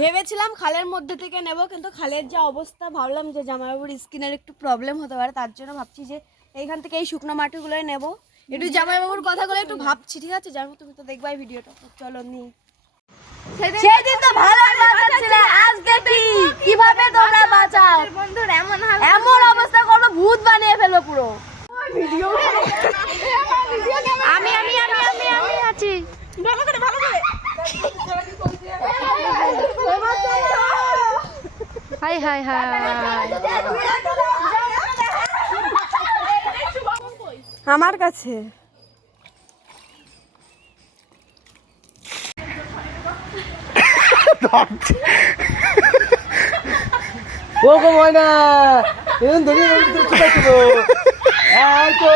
ভেবেছিলাম খালের মধ্যে থেকে নেব, কিন্তু খালের যা অবস্থা ভাবলাম যে জামাইবাবুর স্কিনের একটু প্রবলেম হতে পারে, তার জন্য ভাবছি যে এইখান থেকে এই শুকনো মাটিগুলোই নেব। একটু জামাইবাবুর কথাগুলো একটু ভাবছি, ঠিক আছে? যাই হোক, তুমি তো দেখবাই ভিডিওটা, চলো নিয়ে। সেদিন তো ভালো বাঁচাচ্ছিলে, আজ দেখি কিভাবে তোমরা বাঁচাও। বন্ধুরা এমন অবস্থা করলো, ভূত বানিয়ে ফেলো পুরো। আমি আছি, ভালো করে হাই হাই হাই আমার কাছে। ও গো ময়না এরকম ধরে চুপাইছিল। এই তো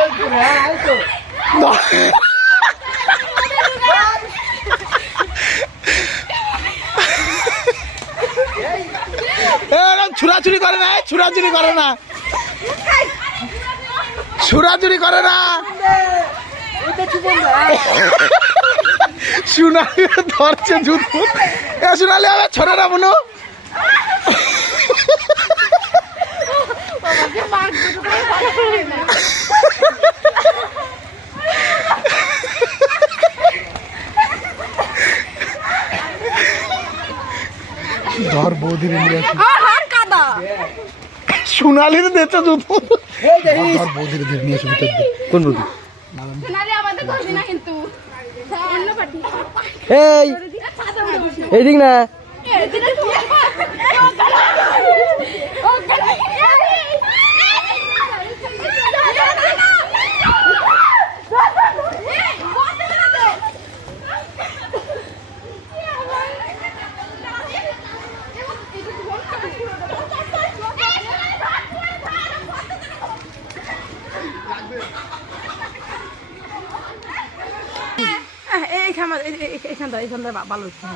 ছুরাছুরি করে না, ছুরাছুরি করে না, ছুরাছুরি করে না। সোনালি ধরছে জুতো, সোনালি আবার ছড়ে না মনো। ধর বৌদির সোনালির দেখছো জুতো, ধর বৌদির নিয়ে আসবি। কোন বৌদি? এই দিক না, এইখানটা ভালো হচ্ছে।